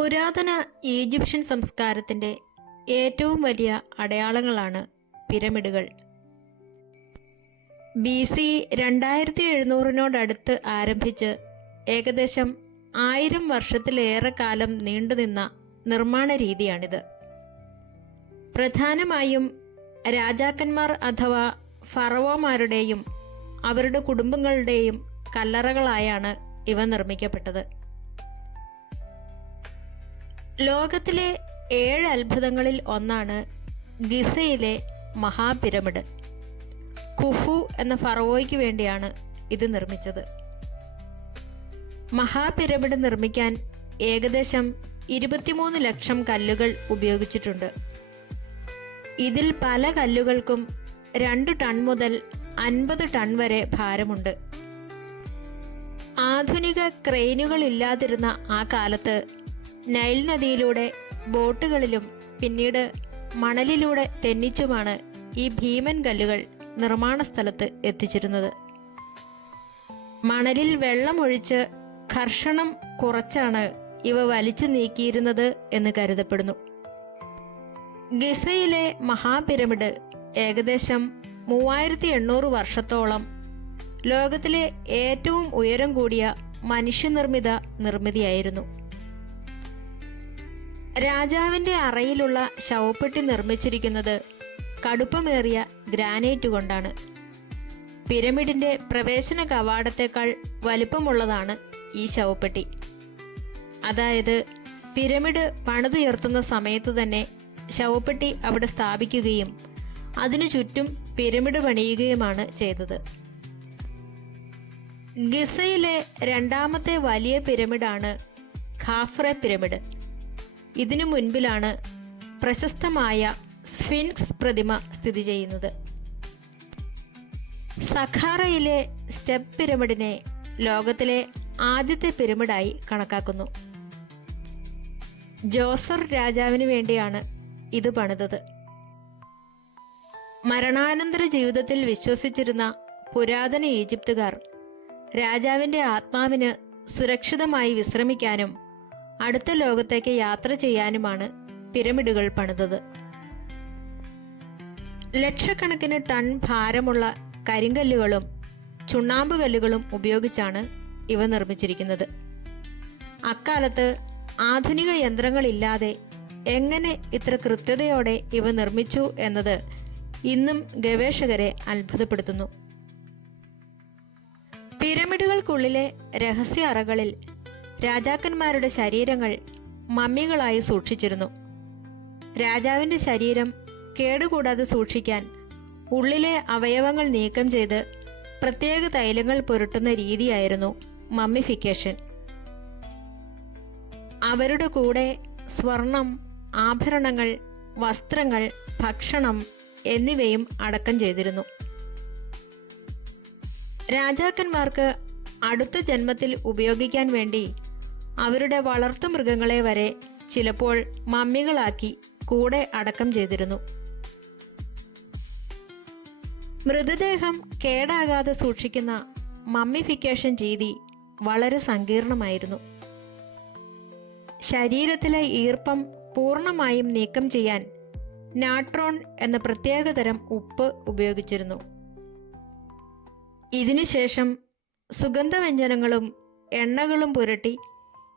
പുരാതന ഈജിപ്ഷ്യൻ സംസ്കാരത്തിൻ്റെ ഏറ്റവും വലിയ അടയാളങ്ങളാണ് പിരമിഡുകൾ. BC 2700 ആരംഭിച്ച് ഏകദേശം 1000 വർഷത്തിലേറെ കാലം നീണ്ടുനിന്ന നിർമ്മാണ രീതിയാണിത്. പ്രധാനമായും രാജാക്കന്മാർ അഥവാ ഫറവോമാരുടെയും അവരുടെ കുടുംബങ്ങളുടെയും കല്ലറകളായാണ് ഇവ നിർമ്മിക്കപ്പെട്ടത്. ലോകത്തിലെ 7 അത്ഭുതങ്ങളിൽ ഒന്നാണ് ഗിസയിലെ മഹാപിരമിഡ്. കുഫു എന്ന ഫറവോയ്ക്ക് വേണ്ടിയാണ് ഇത് നിർമ്മിച്ചത്. മഹാപിരമിഡ് നിർമ്മിക്കാൻ ഏകദേശം 23 ലക്ഷം കല്ലുകൾ ഉപയോഗിച്ചിട്ടുണ്ട്. ഇതിൽ പല കല്ലുകൾക്കും 2 ടൺ മുതൽ 50 ടൺ വരെ ഭാരമുണ്ട്. ആധുനിക ക്രെയിനുകളില്ലാതിരുന്ന ആ കാലത്ത് നൈൽ നദിയിലൂടെ ബോട്ടുകളിലും പിന്നീട് മണലിലൂടെ തെന്നിച്ചുമാണ് ഈ ഭീമൻ കല്ലുകൾ നിർമ്മാണ സ്ഥലത്ത് എത്തിച്ചിരുന്നത്. മണലിൽ വെള്ളമൊഴിച്ച് ഘർഷണം കുറച്ചാണ് ഇവ വലിച്ചു നീക്കിയിരുന്നത് എന്ന് കരുതപ്പെടുന്നു. ഗിസയിലെ മഹാപിരമിഡ് ഏകദേശം 3800 വർഷത്തോളം ലോകത്തിലെ ഏറ്റവും ഉയരം കൂടിയ മനുഷ്യനിർമ്മിത നിർമ്മിതിയായിരുന്നു. രാജാവിൻ്റെ അറയിലുള്ള ശവപ്പെട്ടി നിർമ്മിച്ചിരിക്കുന്നത് കടുപ്പമേറിയ ഗ്രാനൈറ്റ് കൊണ്ടാണ്. പിരമിഡിൻ്റെ പ്രവേശന കവാടത്തേക്കാൾ വലിപ്പമുള്ളതാണ് ഈ ശവപ്പെട്ടി. അതായത് പിരമിഡ് പണിതുയർത്തുന്ന സമയത്ത് തന്നെ ശവപ്പെട്ടി അവിടെ സ്ഥാപിക്കുകയും അതിനു ചുറ്റും പിരമിഡ് പണിയുകയുമാണ് ചെയ്തത്. ഗിസയിലെ രണ്ടാമത്തെ വലിയ പിരമിഡാണ് ഖാഫ്രെ പിരമിഡ്. ഇതിനു മുൻപിലാണ് പ്രശസ്തമായ സ്ഫിൻക്സ് പ്രതിമ സ്ഥിതി ചെയ്യുന്നത്. സഖാറയിലെ സ്റ്റെപ്പ് പിരമിഡിനെ ലോകത്തിലെ ആദ്യത്തെ പിരമിഡായി കണക്കാക്കുന്നു. ജോസർ രാജാവിന് വേണ്ടിയാണ് ഇത് പണിതത്. മരണാനന്തര ജീവിതത്തിൽ വിശ്വസിച്ചിരുന്ന പുരാതന ഈജിപ്തുകാർ രാജാവിൻ്റെ ആത്മാവിന് സുരക്ഷിതമായി വിശ്രമിക്കാനും അടുത്ത ലോകത്തേക്ക് യാത്ര ചെയ്യാനുമാണ് പിരമിഡുകൾ പണിതത്. ലക്ഷക്കണക്കിന് ടൺ ഭാരമുള്ള കരിങ്കല്ലുകളും ചുണ്ണാമ്പുകല്ലുകളും ഉപയോഗിച്ചാണ് ഇവ നിർമ്മിച്ചിരിക്കുന്നത്. അക്കാലത്ത് ആധുനിക യന്ത്രങ്ങളില്ലാതെ എങ്ങനെ ഇത്ര കൃത്യതയോടെ ഇവ നിർമ്മിച്ചു എന്നത് ഇന്നും ഗവേഷകരെ അത്ഭുതപ്പെടുത്തുന്നു. പിരമിഡുകൾക്കുള്ളിലെ രഹസ്യ അറകളിൽ രാജാക്കന്മാരുടെ ശരീരങ്ങൾ മമ്മികളായി സൂക്ഷിച്ചിരുന്നു. രാജാവിൻ്റെ ശരീരം കേടുകൂടാതെ സൂക്ഷിക്കാൻ ഉള്ളിലെ അവയവങ്ങൾ നീക്കം ചെയ്ത് പ്രത്യേക തൈലങ്ങൾ പുരട്ടുന്ന രീതിയായിരുന്നു മമ്മിഫിക്കേഷൻ. അവരുടെ കൂടെ സ്വർണം, ആഭരണങ്ങൾ, വസ്ത്രങ്ങൾ, ഭക്ഷണം എന്നിവയും അടക്കം ചെയ്തിരുന്നു. രാജാക്കന്മാർക്ക് അടുത്ത ജന്മത്തിൽ ഉപയോഗിക്കാൻ വേണ്ടി അവരുടെ വളർത്തുമൃഗങ്ങളെ വരെ ചിലപ്പോൾ മമ്മികളാക്കി കൂടെ അടക്കം ചെയ്തിരുന്നു. മൃതദേഹം കേടാകാതെ സൂക്ഷിക്കുന്ന മമ്മിഫിക്കേഷൻ രീതി വളരെ സങ്കീർണമായിരുന്നു. ശരീരത്തിലെ ഈർപ്പം പൂർണ്ണമായും നീക്കം ചെയ്യാൻ നാട്രോൺ എന്ന പ്രത്യേകതരം ഉപ്പ് ഉപയോഗിച്ചിരുന്നു. ഇതിനുശേഷം സുഗന്ധവ്യഞ്ജനങ്ങളും എണ്ണകളും പുരട്ടി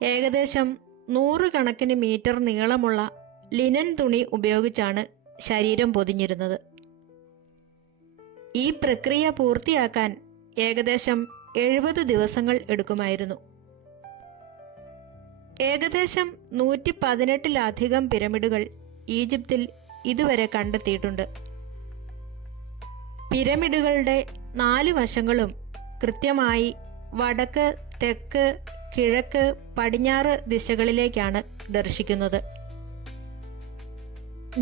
ഏകദേശം 100 കണക്കിന് മീറ്റർ നീളമുള്ള ലിനൻ തുണി ഉപയോഗിച്ചാണ് ശരീരം പൊതിഞ്ഞിരുന്നത്. ഈ പ്രക്രിയ പൂർത്തിയാക്കാൻ ഏകദേശം 70 ദിവസങ്ങൾ എടുക്കുമായിരുന്നു. ഏകദേശം 118-ലധികം പിരമിഡുകൾ ഈജിപ്തിൽ ഇതുവരെ കണ്ടെത്തിയിട്ടുണ്ട്. പിരമിഡുകളുടെ 4 വശങ്ങളും കൃത്യമായി വടക്ക്, തെക്ക്, കിഴക്ക്, പടിഞ്ഞാറ് ദിശകളിലേക്കാണ് ദർശിക്കുന്നത്.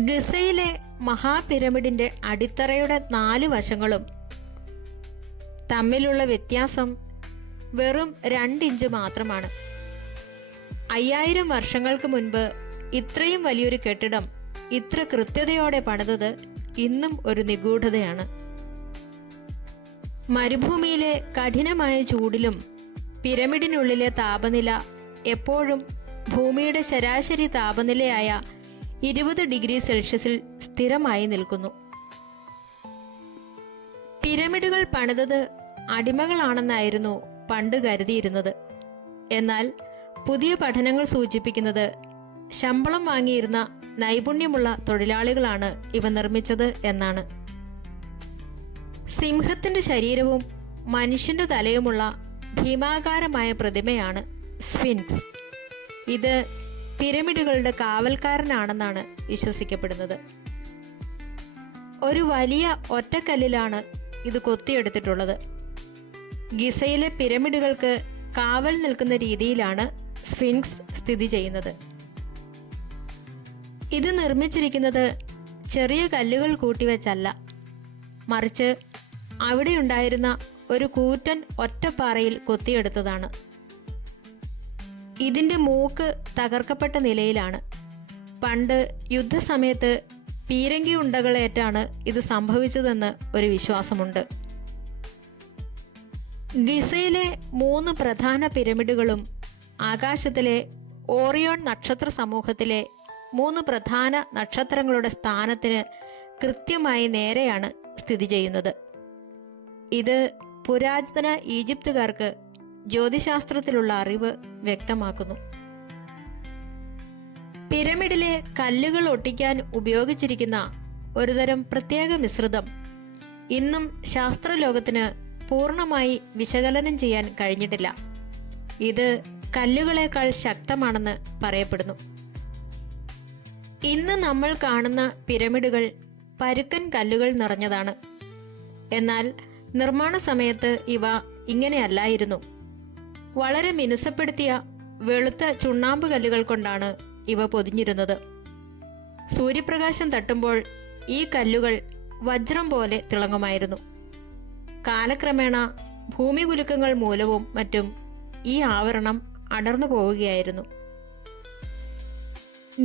ഗിസയിലെ മഹാപിരമിഡിന്റെ അടിത്തറയുടെ 4 വശങ്ങളും തമ്മിലുള്ള വ്യത്യാസം വെറും 2 ഇഞ്ച് മാത്രമാണ്. 5000 വർഷങ്ങൾക്ക് മുൻപ് ഇത്രയും വലിയൊരു കെട്ടിടം ഇത്ര കൃത്യതയോടെ പണിതത് ഇന്നും ഒരു നിഗൂഢതയാണ്. മരുഭൂമിയിലെ കഠിനമായ ചൂടിലും പിരമിഡിനുള്ളിലെ താപനില എപ്പോഴും ഭൂമിയുടെ ശരാശരി താപനിലയായ 20 ഡിഗ്രി സെൽഷ്യസിൽ സ്ഥിരമായി നിൽക്കുന്നു. പിരമിഡുകൾ പണിതത് അടിമകളാണെന്നായിരുന്നു പണ്ട് കരുതിയിരുന്നത്. എന്നാൽ പുതിയ പഠനങ്ങൾ സൂചിപ്പിക്കുന്നത് ശമ്പളം വാങ്ങിയിരുന്ന നൈപുണ്യമുള്ള തൊഴിലാളികളാണ് ഇവ നിർമ്മിച്ചത് എന്നാണ്. സിംഹത്തിന്റെ ശരീരവും മനുഷ്യന്റെ തലയുമുള്ള ഭീമാകാരമായ പ്രതിമയാണ് സ്ഫിൻക്സ്. ഇത് പിരമിഡുകളുടെ കാവൽക്കാരനാണെന്നാണ് വിശ്വസിക്കപ്പെടുന്നത്. ഒരു വലിയ ഒറ്റക്കല്ലിലാണ് ഇത് കൊത്തിയെടുത്തിട്ടുള്ളത്. ഗിസയിലെ പിരമിഡുകൾക്ക് കാവൽ നിൽക്കുന്ന രീതിയിലാണ് സ്ഫിൻക്സ് സ്ഥിതി ചെയ്യുന്നത്. ഇത് നിർമ്മിച്ചിരിക്കുന്നത് ചെറിയ കല്ലുകൾ കൂട്ടിവെച്ചല്ല, മറിച്ച് അവിടെയുണ്ടായിരുന്ന ഒരു കൂറ്റൻ ഒറ്റപ്പാറയിൽ കൊത്തിയെടുത്തതാണ്. ഇതിന്റെ മൂക്ക് തകർക്കപ്പെട്ട നിലയിലാണ്. പണ്ട് യുദ്ധസമയത്ത് പീരങ്കി ഉണ്ടകളേറ്റാണ് ഇത് സംഭവിച്ചതെന്ന് ഒരു വിശ്വാസമുണ്ട്. ഗിസയിലെ 3 പ്രധാന പിരമിഡുകളും ആകാശത്തിലെ ഓറിയോൺ നക്ഷത്ര സമൂഹത്തിലെ 3 പ്രധാന നക്ഷത്രങ്ങളുടെ സ്ഥാനത്തിന് കൃത്യമായി നേരെയാണ് സ്ഥിതി ചെയ്യുന്നത്. ഇത് പുരാതന ഈജിപ്തുകാർക്ക് ജ്യോതിശാസ്ത്രത്തിലുള്ള അറിവ് വ്യക്തമാക്കുന്നു. പിരമിഡിലെ കല്ലുകൾ ഒട്ടിക്കാൻ ഉപയോഗിച്ചിരിക്കുന്ന ഒരുതരം പ്രത്യേക മിശ്രിതം ഇന്നും ശാസ്ത്രലോകത്തിന് പൂർണ്ണമായി വിശകലനം ചെയ്യാൻ കഴിഞ്ഞിട്ടില്ല. ഇത് കല്ലുകളേക്കാൾ ശക്തമാണെന്ന് പറയപ്പെടുന്നു. ഇന്ന് നമ്മൾ കാണുന്ന പിരമിഡുകൾ പരുക്കൻ കല്ലുകൾ നിറഞ്ഞതാണ്. എന്നാൽ നിർമ്മാണ സമയത്ത് ഇവ ഇങ്ങനെയല്ലായിരുന്നു. വളരെ മിനുസപ്പെടുത്തിയ വെളുത്ത ചുണ്ണാമ്പ് കല്ലുകൾ കൊണ്ടാണ് ഇവ പൊതിഞ്ഞിരുന്നത്. സൂര്യപ്രകാശം തട്ടുമ്പോൾ ഈ കല്ലുകൾ വജ്രം പോലെ തിളങ്ങുമായിരുന്നു. കാലക്രമേണ ഭൂമി കുലുക്കങ്ങൾ മൂലവും മറ്റും ഈ ആവരണം അടർന്നു പോവുകയായിരുന്നു.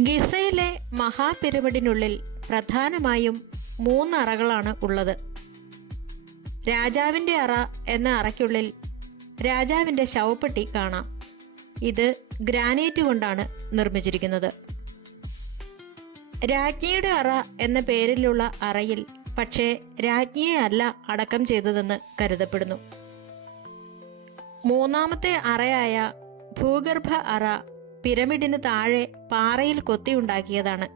ഗിസയിലെ മഹാപിരമിഡിനുള്ളിൽ പ്രധാനമായും 3 അറകളാണ് ഉള്ളത്. രാജാവിന്റെ അറ എന്ന അറയ്ക്കുള്ളിൽ രാജാവിന്റെ ശവപ്പെട്ടി കാണാം. ഇത് ഗ്രാനൈറ്റ് കൊണ്ടാണ് നിർമ്മിച്ചിരിക്കുന്നത്. രാജ്ഞിയുടെ അറ എന്ന പേരിലുള്ള അറയിൽ പക്ഷേ രാജ്ഞിയെ അല്ല അടക്കം ചെയ്തതെന്ന് കരുതപ്പെടുന്നു. 3ാമത്തെ അറയായ ഭൂഗർഭ അറ പിരമിഡിന് താഴെ പാറയിൽ കൊത്തിയുണ്ടാക്കിയതാണ്.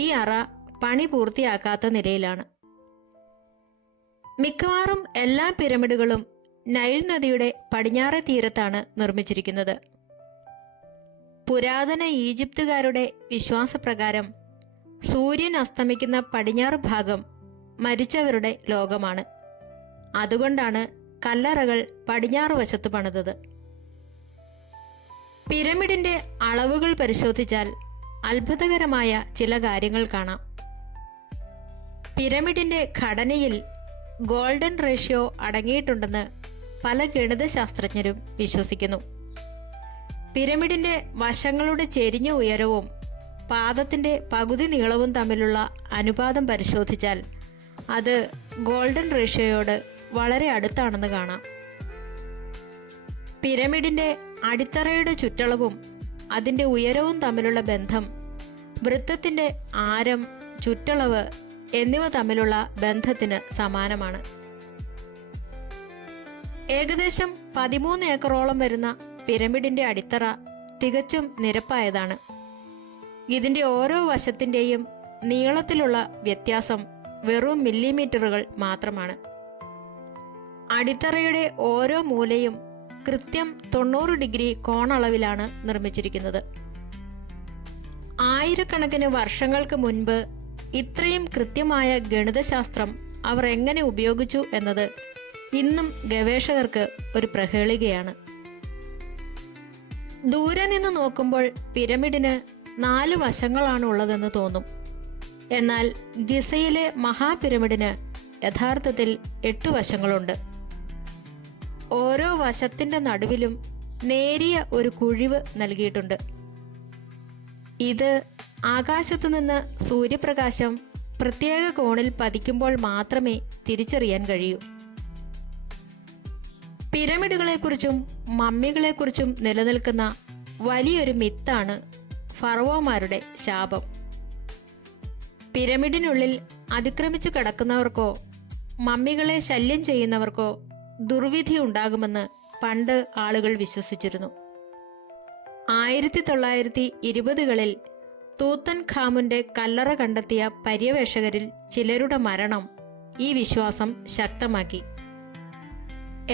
ഈ അറ പണി പൂർത്തിയാക്കാത്ത നിലയിലാണ്. മിക്കവാറും എല്ലാ പിരമിഡുകളും നൈൽ നദിയുടെ പടിഞ്ഞാറേ തീരത്താണ് നിർമ്മിച്ചിരിക്കുന്നത്. പുരാതന ഈജിപ്തുകാരുടെ വിശ്വാസപ്രകാരം സൂര്യൻ അസ്തമിക്കുന്ന പടിഞ്ഞാറ് ഭാഗം മരിച്ചവരുടെ ലോകമാണ്. അതുകൊണ്ടാണ് കല്ലറകൾ പടിഞ്ഞാറ് വശത്ത് പണിതത്. പിരമിഡിന്റെ അളവുകൾ പരിശോധിച്ചാൽ അത്ഭുതകരമായ ചില കാര്യങ്ങൾ കാണാം. പിരമിഡിന്റെ ഘടനയിൽ ഗോൾഡൻ റേഷ്യോ അടങ്ങിയിട്ടുണ്ടെന്ന് പല ഗണിതശാസ്ത്രജ്ഞരും വിശ്വസിക്കുന്നു. പിരമിഡിന്റെ വശങ്ങളുടെ ചെരിഞ്ഞ ഉയരവും പാദത്തിന്റെ പകുതി നീളവും തമ്മിലുള്ള അനുപാതം പരിശോധിച്ചാൽ അത് ഗോൾഡൻ റേഷ്യോയോട് വളരെ അടുത്താണെന്ന് കാണാം. പിരമിഡിന്റെ അടിത്തറയുടെ ചുറ്റളവും അതിന്റെ ഉയരവും തമ്മിലുള്ള ബന്ധം വൃത്തത്തിന്റെ ആരം, ചുറ്റളവ് എന്നിവ തമ്മിലുള്ള ബന്ധത്തിന് സമാനമാണ്. ഏകദേശം 13 ഏക്കറോളം വരുന്ന പിരമിഡിന്റെ അടിത്തറ തികച്ചും നിരപ്പായതാണ്. ഇതിന്റെ ഓരോ വശത്തിന്റെയും നീളത്തിലുള്ള വ്യത്യാസം വെറും മില്ലിമീറ്ററുകൾ മാത്രമാണ്. അടിത്തറയുടെ ഓരോ മൂലയും കൃത്യം 90 ഡിഗ്രി കോണളവിലാണ് നിർമ്മിച്ചിരിക്കുന്നത്. ആയിരക്കണക്കിന് വർഷങ്ങൾക്ക് മുൻപ് ഇത്രയും കൃത്യമായ ഗണിതശാസ്ത്രം അവർ എങ്ങനെ ഉപയോഗിച്ചു എന്നത് ഇന്നും ഗവേഷകർക്ക് ഒരു പ്രഹേളികയാണ്. ദൂരെ നിന്ന് നോക്കുമ്പോൾ പിരമിഡിന് 4 വശങ്ങളാണ് ഉള്ളതെന്ന് തോന്നും. എന്നാൽ ഗിസയിലെ മഹാപിരമിഡിന് യഥാർത്ഥത്തിൽ 8 വശങ്ങളുണ്ട്. ഓരോ വശത്തിന്റെ നടുവിലും നേരിയ ഒരു കുഴിവ് നൽകിയിട്ടുണ്ട്. ഇത് ആകാശത്തു നിന്ന് സൂര്യപ്രകാശം പ്രത്യേക കോണിൽ പതിക്കുമ്പോൾ മാത്രമേ തിരിച്ചറിയാൻ കഴിയൂ. പിരമിഡുകളെക്കുറിച്ചും മമ്മികളെക്കുറിച്ചും നിലനിൽക്കുന്ന വലിയൊരു മിത്താണ് ഫറവോമാരുടെ ശാപം. പിരമിഡിനുള്ളിൽ അതിക്രമിച്ചു കിടക്കുന്നവർക്കോ മമ്മികളെ ശല്യം ചെയ്യുന്നവർക്കോ ദുർവിധി ഉണ്ടാകുമെന്ന് പണ്ട് ആളുകൾ വിശ്വസിച്ചിരുന്നു. 1920കളിൽ തൂത്തൻ ഖാമുന്റെ കല്ലറ കണ്ടെത്തിയ പര്യവേഷകരിൽ ചിലരുടെ മരണം ഈ വിശ്വാസം ശക്തമാക്കി.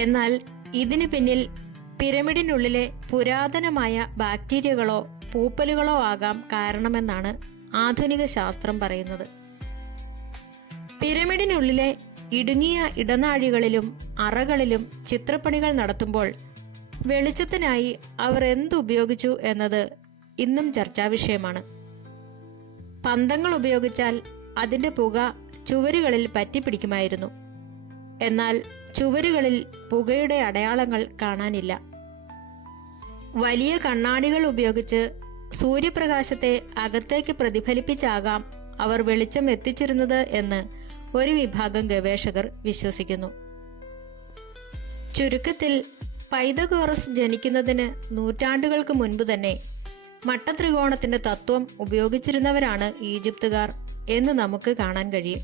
എന്നാൽ ഇതിനു പിന്നിൽ പിരമിഡിനുള്ളിലെ പുരാതനമായ ബാക്ടീരിയകളോ പൂപ്പലുകളോ ആകാം കാരണമെന്നാണ് ആധുനിക ശാസ്ത്രം പറയുന്നത്. പിരമിഡിനുള്ളിലെ ഇടുങ്ങിയ ഇടനാഴികളിലും അറകളിലും ചിത്രപ്പണികൾ നടത്തുമ്പോൾ വെളിച്ചത്തിനായി അവർ എന്തുപയോഗിച്ചു എന്നത് ഇന്നും ചർച്ചാവിഷയമാണ്. പന്തങ്ങൾ ഉപയോഗിച്ചാൽ അതിൻ്റെ പുക ചുവരുകളിൽ പറ്റിപ്പിടിക്കുമായിരുന്നു. എന്നാൽ ചുവരുകളിൽ പുകയുടെ അടയാളങ്ങൾ കാണാനില്ല. വലിയ കണ്ണാടികൾ ഉപയോഗിച്ച് സൂര്യപ്രകാശത്തെ അകത്തേക്ക് പ്രതിഫലിപ്പിച്ചാകാം അവർ വെളിച്ചം എത്തിച്ചിരുന്നത് എന്ന് ഒരു വിഭാഗം ഗവേഷകർ വിശ്വസിക്കുന്നു. ചുരുക്കത്തിൽ പൈതഗോറസ് ജനിക്കുന്നതിന് നൂറ്റാണ്ടുകൾക്ക് മുൻപ് തന്നെ മട്ടത്രികോണത്തിന്റെ തത്വം ഉപയോഗിച്ചിരുന്നവരാണ് ഈജിപ്തുകാർ എന്ന് നമുക്ക് കാണാൻ കഴിയും.